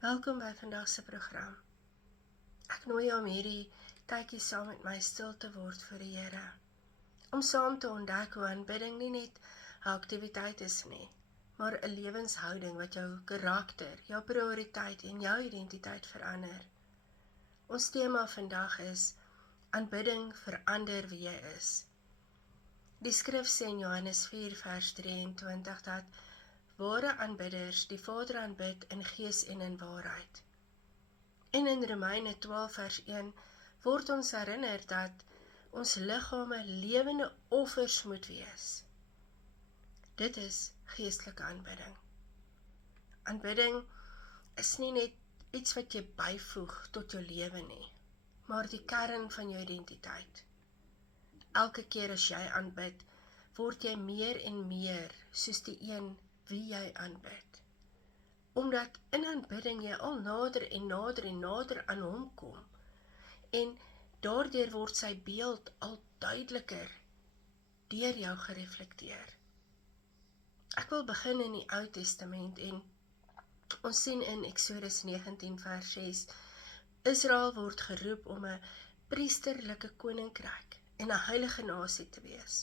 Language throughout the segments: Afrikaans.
Welkom by vandag se program. Ek nooi jou om hierdie tydjie saam met my stil te word vir die Here. Om saam te ontdek hoe aanbidding nie net 'n aktiwiteit is nie, maar 'n lewenshouding wat jou karakter, jou prioriteit en jou identiteit verander. Ons tema vandag is aanbidding verander wie jy is. Die skrif sê in Johannes 4 vers 23 dat ware aanbidders die Vader aanbid in gees en in waarheid. En in Romeine 12 vers 1 word ons herinner dat ons liggame lewende offers moet wees. Dit is geestelike aanbidding. Aanbidding is nie net iets wat jy byvoeg tot jou lewe nie, maar die kern van jou identiteit. Elke keer as jy aanbid, word jy meer en meer soos die een wie jy aanbid. Omdat in aanbidding jy al nader en nader en nader aan hom kom, en daardeur word sy beeld al duideliker deur jou gereflekteer. Ek wil begin in die Ou Testament en ons sien in Eksodus 19 vers 6, Israel word geroep om 'n priesterlike koninkryk en 'n heilige nasie te wees.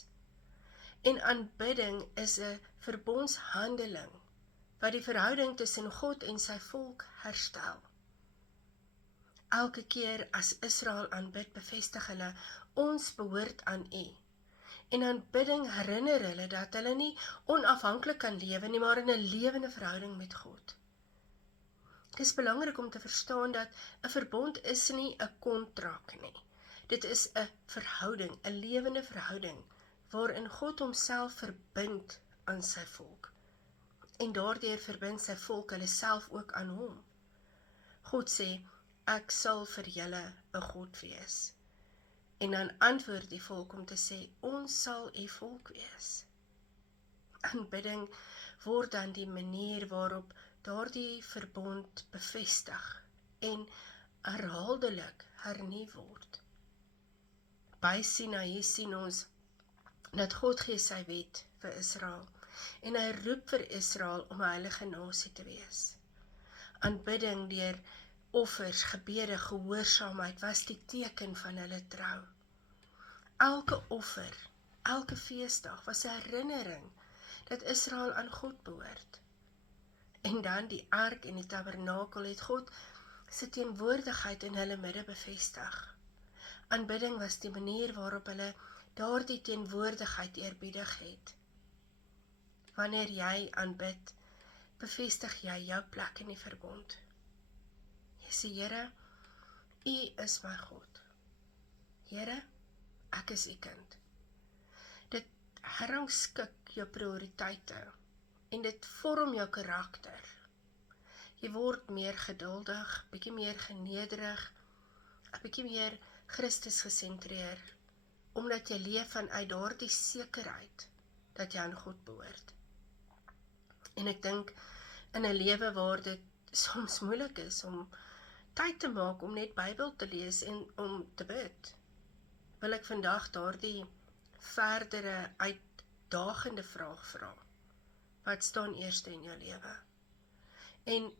En aanbidding is 'n verbondshandeling wat die verhouding tussen God en sy volk herstel. Elke keer as Israel aanbid, bevestig hulle, ons behoort aan U. En aanbidding herinner hulle dat hulle nie onafhanklik kan lewe nie, maar in 'n lewende verhouding met God. Dit is belangrik om te verstaan dat 'n verbond is nie 'n kontrak nie. Dit is 'n verhouding, 'n lewende verhouding, waarin God homself verbind aan sy volk. En daardeur verbind sy volk hulle self ook aan hom. God sê, ek sal vir julle 'n God wees. En dan antwoord die volk om te sê, ons sal u volk wees. Aanbidding word dan die manier waarop daardie verbond bevestig en herhaaldelik hernuwe word. By Sinaï sien ons dat God gee sy wet vir Israel en hy roep vir Israel om 'n heilige nasie te wees. Aanbidding deur offers, gebede, gehoorsaamheid was die teken van hulle trou. Elke offer, elke feesdag was 'n herinnering dat Israel aan God behoort. En dan die ark en die tabernakel het God sy teenwoordigheid in hulle midde bevestig. Aanbidding was die manier waarop hulle daardie teenwoordigheid eerbiedig het. Wanneer jy aanbid, bevestig jy jou plek in die verbond. Jy sê, Here, U is my God. Here, ek is U kind. Dit herrangskik jou prioriteite en dit vorm jou karakter. Jy word meer geduldig, bietjie meer genederig, 'n bietjie meer Christus gesentreer, omdat jy leef vanuit daardie sekerheid dat jy aan God behoort. En ek dink in 'n lewe waar dit soms moeilik is om tyd te maak om net Bybel te lees en om te bid, wil ek vandag daardie verdere uitdagende vraag vra. Wat staan eerste in jou lewe?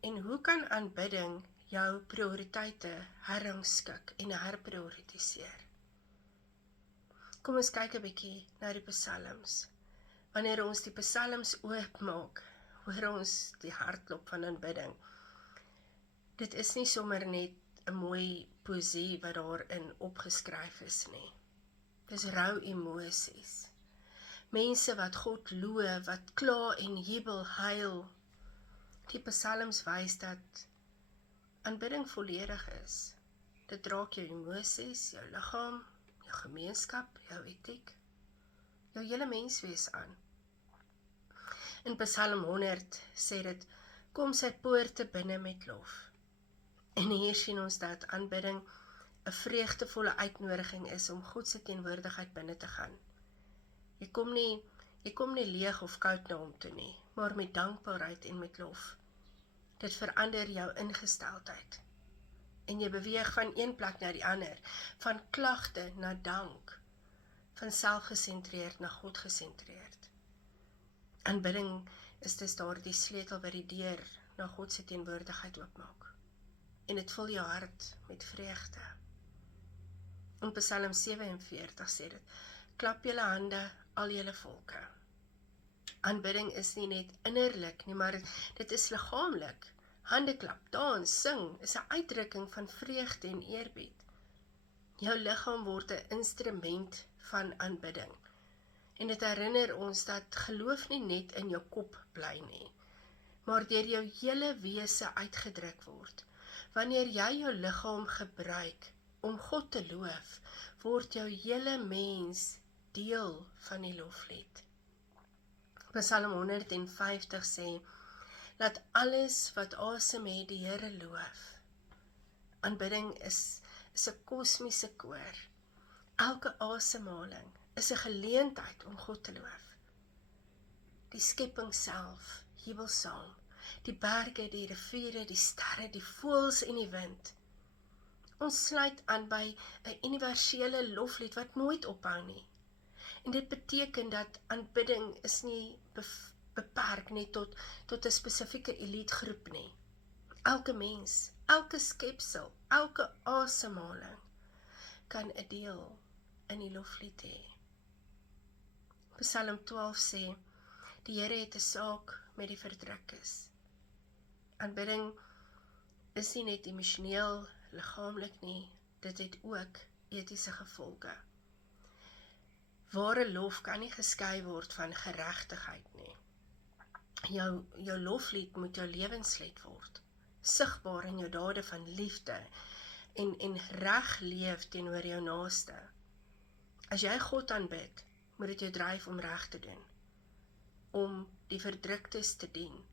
En hoe kan aanbidding jou prioriteite herrangskik en herprioritiseer? Kom ons kyk 'n bietjie na die psalms. Wanneer ons die psalms oopmaak, hoor ons die hartklop van aanbidding. Dit is nie sommer net 'n mooi poesie wat daarin opgeskryf is nie. Dis rou emosies. Mense wat God loof, wat kla en jubel, huil. Die psalms wys dat aanbidding volledig is. Dit raak jou emosies, jou liggaam, jou gemeenskap, jou etiek, jou hele menswees aan. In Psalm 100 sê dit, kom sy poorte binne met lof. En hier sien ons dat aanbidding 'n vreugdevolle uitnodiging is om God se teenwoordigheid binne te gaan. Jy kom nie leeg of koud na hom toe nie, maar met dankbaarheid en met lof. Dit verander jou ingesteldheid. En jy beweeg van een plek na die ander, van klagte na dank, van selfgesentreerd na God gesentreerd. Aanbidding is dus daardie sleutel wat die deur na God se teenwoordigheid oopmaak. En dit vul jou hart met vreugde. In Psalm 47 sê dit, klap julle hande, al julle volke. Aanbidding is nie net innerlik nie, maar dit is liggaamlik. Hande klap, dans, sing, is 'n uitdrukking van vreugde en eerbied. Jou liggaam word 'n instrument van aanbidding. En dit herinner ons dat geloof nie net in jou kop bly nie, maar deur jou hele wese uitgedruk word. Wanneer jy jou liggaam gebruik om God te loof, word jou hele mens deel van die loflied. Psalm 150 sê, laat alles wat asem het die Here loof. Aanbidding is 'n kosmiese koor. Elke asemhaling is 'n geleentheid om God te loof. Die skepping self jubel saam. Die berge, die riviere, die sterre, die voëls en die wind. Ons sluit aan by 'n universele loflied wat nooit ophou nie. En dit beteken dat aanbidding is nie beperk nie tot 'n spesifieke elitegroep nie. Elke mens, elke skepsel, elke asemhaling kan 'n deel in die loflied hê. Psalm 12 sê, die Here het 'n saak met die verdrukkes. Aanbidding is nie net emosioneel, liggaamlik nie, dit het ook etiese gevolge. Ware lof kan nie geskei word van geregtigheid nie. Jou loflied moet jou lewenslied word, sigbaar in jou dade van liefde en reg leef teenoor jou naaste. As jy God aanbid, moet dit jou dryf om reg te doen, om die verdruktes te dien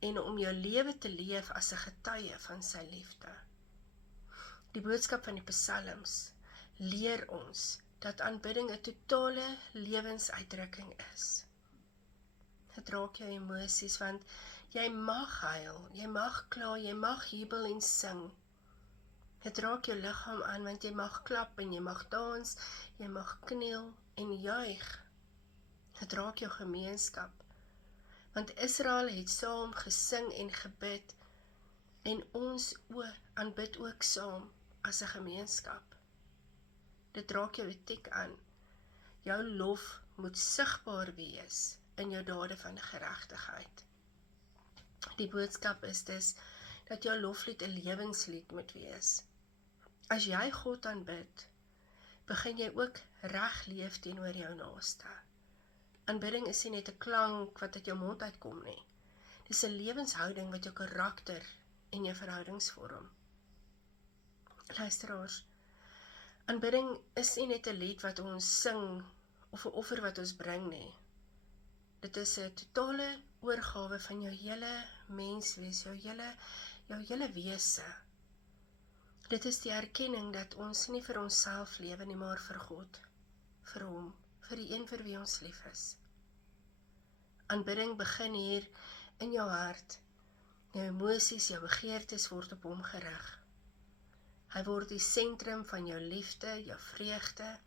en om jou lewe te leef as 'n getuie van sy liefde. Die boodskap van die psalms leer ons dat aanbidding 'n totale lewensuitdrukking is. Het raak jou emosies, want jy mag huil, jy mag kla, jy mag jubel en sing. Het raak jou liggaam aan, want jy mag klap en jy mag dans, jy mag kniel en juig. Het raak jou gemeenskap, want Israel het saam gesing en gebid, en ons aanbid ook saam as 'n gemeenskap. Dit raak jou etiek aan. Jou lof moet sigbaar wees in jou dade van geregtigheid. Die boodskap is dus dat jou loflied 'n lewenslied moet wees. As jy God aanbid, begin jy ook reg leef teenoor jou naaste. Aanbidding is nie net 'n klank wat uit jou mond uitkom nie. Dis 'n lewenshouding wat jou karakter en jou verhoudings vorm. Luisteraars, aanbidding is nie net 'n lied wat ons sing of 'n offer wat ons bring nie. Dit is 'n totale oorgawe van jou hele menswees, jou hele wese. Dit is die erkenning dat ons nie vir onsself lewe nie, maar vir God, vir hom, vir die een vir wie ons lief is. Aanbidding begin hier in jou hart. Jou emosies, jou begeertes word op hom gerig. Hy word die sentrum van jou liefde, jou vreugde,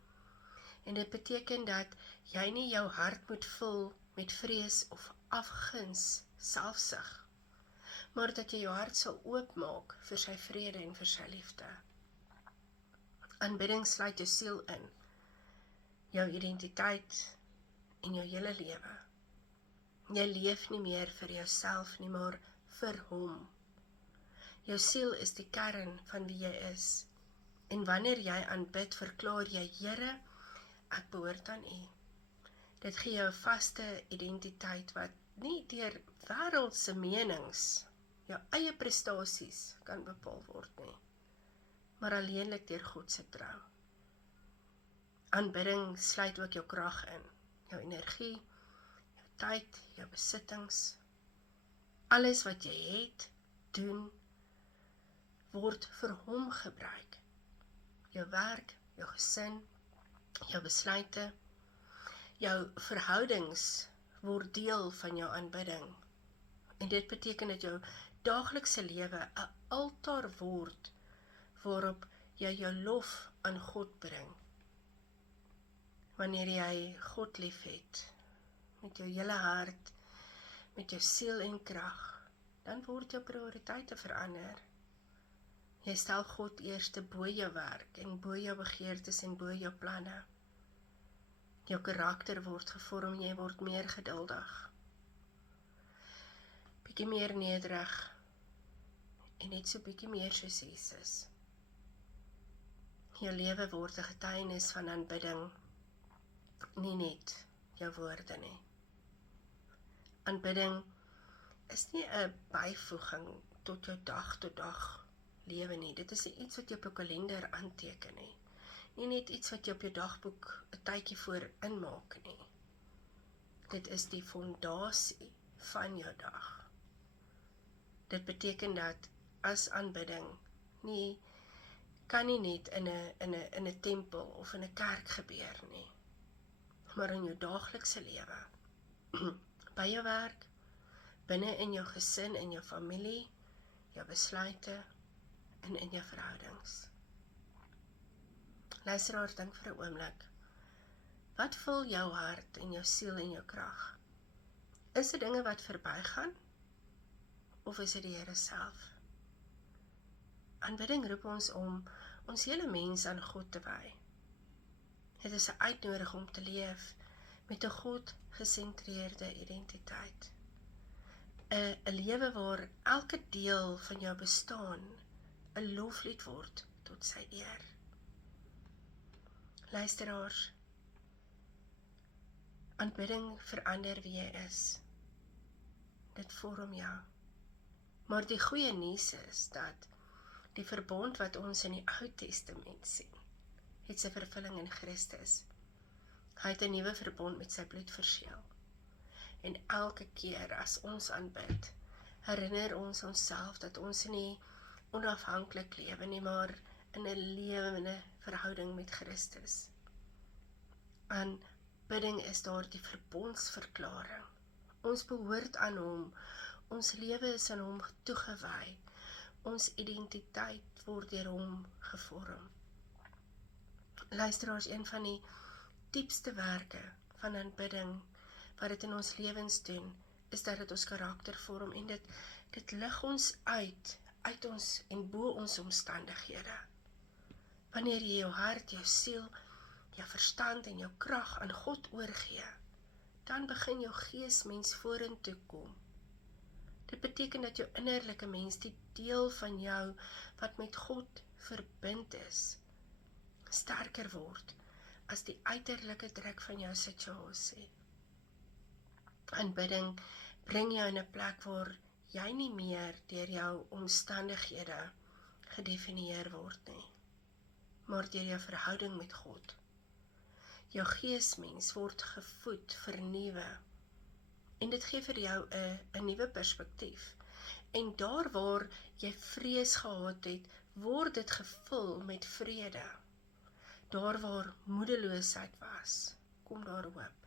en dit beteken dat jy nie jou hart moet vul met vrees of afguns, selfsug, maar dat jy jou hart sal oopmaak vir sy vrede en vir sy liefde. Aanbidding sluit jou siel in, jou identiteit en jou hele lewe. Jy leef nie meer vir jouself nie, maar vir hom. Jou siel is die kern van wie jy is, en wanneer jy aanbid, verklaar jy, Here, ek behoort aan U. Dit gee jou 'n vaste identiteit wat nie deur wêreldse menings, jou eie prestasies kan bepaal word nie, maar alleenlik deur God se trou. Aanbidding sluit ook jou krag in, jou energie, jou tyd, jou besittings. Alles wat jy het, doen, word vir hom gebruik. Jou werk, jou gesin, jou besluite, jou verhoudings word deel van jou aanbidding. En dit beteken dat jou daaglikse lewe 'n altaar word waarop jy jou lof aan God bring. Wanneer jy God liefhet met jou hele hart, met jou siel en krag, dan word jou prioriteite verander. Jy stel God eerste bo jou werk en bo jou begeertes en bo jou planne. Jou karakter word gevorm, jy word meer geduldig, bietjie meer nederig en net so bietjie meer soos Jesus. Jou lewe word 'n getuienis van aanbidding, nie net jou woorde nie. Aanbidding is nie 'n byvoeging tot jou dag tot dag lewe nie. Dit is iets wat jy op jou kalender aanteken nie. Nie net iets wat jy op jou dagboek 'n tydjie voor inmaak nie. Dit is die fondasie van jou dag. Dit beteken dat as aanbidding kan nie net in 'n tempel of in 'n kerk gebeur nie, maar in jou daaglikse lewe, by jou werk, binne in jou gesin, in jou familie, jou besluite en in jou verhoudings. Luisteraar, dink vir 'n oomblik. Wat vul jou hart en jou siel en jou krag? Is dit dinge wat verbygaan? Of is dit die Here self? Aanbidding roep ons om ons hele mens aan God te wy. Dit is 'n uitnodiging om te leef met 'n God-gesentreerde identiteit. 'n lewe waar elke deel van jou bestaan 'n loflied word tot sy eer. Luisteraars, aanbidding verander wie jy is. Dit vorm jou. Maar die goeie nuus is dat die verbond wat ons in die Ou Testament sien, het sy vervulling in Christus. Hy het 'n nuwe verbond met sy bloed verseël. En elke keer as ons aanbid, herinner ons onsself dat ons nie onafhanklik lewe nie, maar in 'n lewende verhouding met Christus. Aanbidding is daar die verbondsverklaring. Ons behoort aan hom, ons lewe is aan hom toegewy, ons identiteit word deur hom gevorm. Luisteraars, een van die diepste werke van aanbidding wat dit in ons lewens doen, is dat dit ons karakter vorm en dit lig ons uit ons en bo ons omstandighede. Wanneer jy jou hart, jou siel, jou verstand en jou krag aan God oorgee, dan begin jou geesmens vorentoe kom. Dit beteken dat jou innerlike mens, die deel van jou wat met God verbind is, sterker word as die uiterlike druk van jou situasie. Aanbidding bring jou in 'n plek waar jy nie meer deur jou omstandighede gedefinieer word nie, maar deur jou verhouding met God. Jou geesmens word gevoed, vernuwe, en dit gee vir jou 'n nuwe perspektief. En daar waar jy vrees gehad het, word dit gevul met vrede. Daar waar moedeloosheid was, kom daar hoop.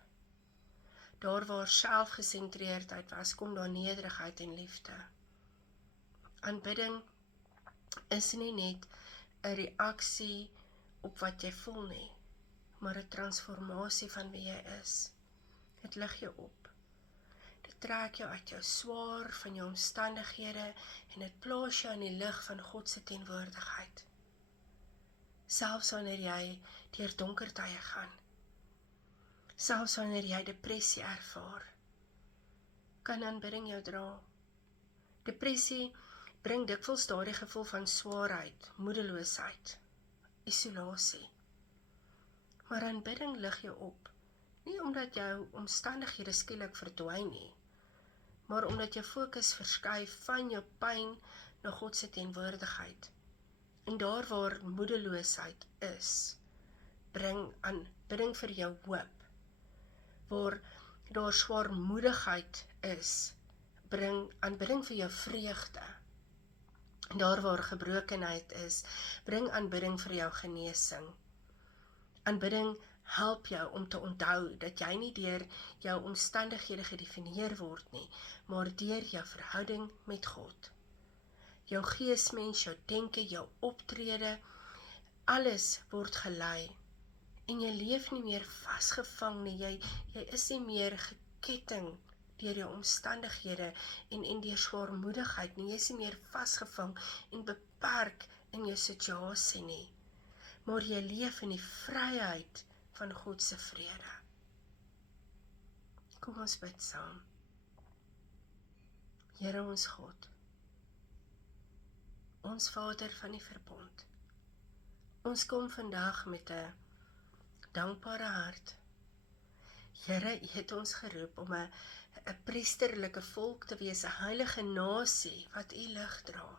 Daar waar selfgesentreerdheid was, kom daar nederigheid en liefde. Aanbidding is nie net 'n reaksie op wat jy voel nie, maar 'n transformasie van wie jy is. Dit lig jou op. Dit trek jou uit jou swaar van jou omstandighede en dit plaas jou in die lig van God se teenwoordigheid. Selfs wanneer jy deur donker tye gaan, selfs wanneer jy depressie ervaar, kan aanbidding jou dra. Depressie bring dikwels daardie gevoel van swaarheid, moedeloosheid, isolasie. Maar aanbidding lig jou op, nie omdat jou omstandighede skielik verdwyn nie, maar omdat jou fokus verskuif van jou pyn na God se teenwoordigheid. En daar waar moedeloosheid is, bring aanbidding vir jou hoop. Waar daar swaarmoedigheid is, bring aanbidding vir jou vreugde. En daar waar gebrokenheid is, bring aanbidding vir jou genesing. Aanbidding help jou om te onthou dat jy nie deur jou omstandighede gedefinieer word nie, maar deur jou verhouding met God. Jou geesmens, jou denke, jou optrede, alles word gelei. En jy leef nie meer vasgevang nie, jy is nie meer geketting deur jou omstandighede en deur swaarmoedigheid nie. Jy is nie meer vasgevang en beperk in jou situasie nie, maar jy leef in die vryheid van God se vrede. Kom ons bid saam. Here ons God, ons Vader van die verbond, ons kom vandag met 'n dankbare hart. Here, U het ons geroep om 'n priesterlike volk te wees, 'n heilige nasie wat U lig dra.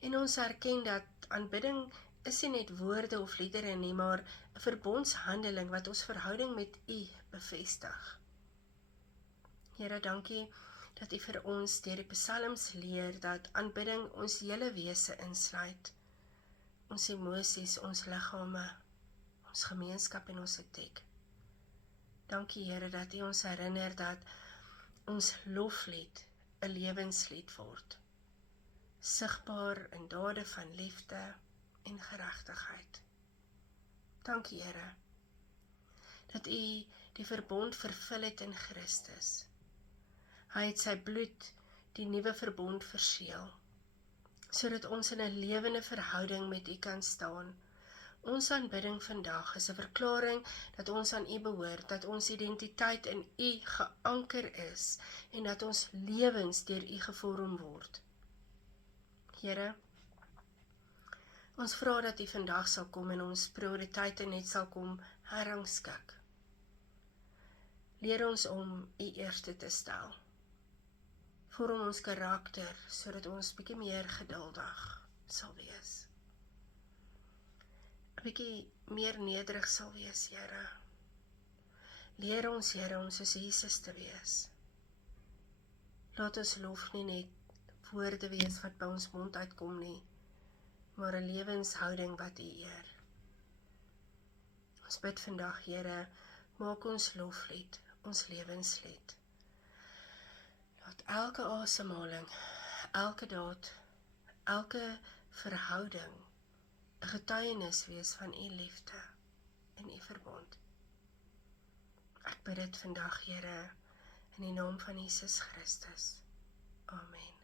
En ons erken dat aanbidding is nie net woorde of liedere nie, maar 'n verbondshandeling wat ons verhouding met U bevestig. Here, dankie dat U vir ons deur die psalms leer dat aanbidding ons hele wese insluit, ons emosies, ons liggame, ons gemeenskap en ons etiek. Dankie Here dat U ons herinner dat ons loflied 'n lewenslied word, sigbaar in dade van liefde en geregtigheid. Dankie Here dat U die verbond vervul het in Christus. Hy het sy bloed die nuwe verbond verseël, sodat ons in 'n lewende verhouding met U kan staan. Ons aanbidding vandag is 'n verklaring dat ons aan U behoort, dat ons identiteit in U geanker is en dat ons lewens deur U gevorm word. Here, ons vra dat U vandag sal kom en ons prioriteite net sal kom herrangskik. Leer ons om U eerste te stel. Vorm ons karakter sodat ons bietjie meer geduldig sal wees. 'n Bietjie meer nederig sal wees, Here. Leer ons, Here, om soos Jesus te wees. Laat ons lof nie net woorde wees wat by ons mond uitkom nie, maar 'n lewenshouding wat U eer. Ons bid vandag, Here, maak ons loflied, ons lewenslied. Laat elke asemhaling, elke daad, elke verhouding 'n getuienis wees van U liefde en U verbond. Ek bid dit vandag, Here, in die naam van Jesus Christus. Amen.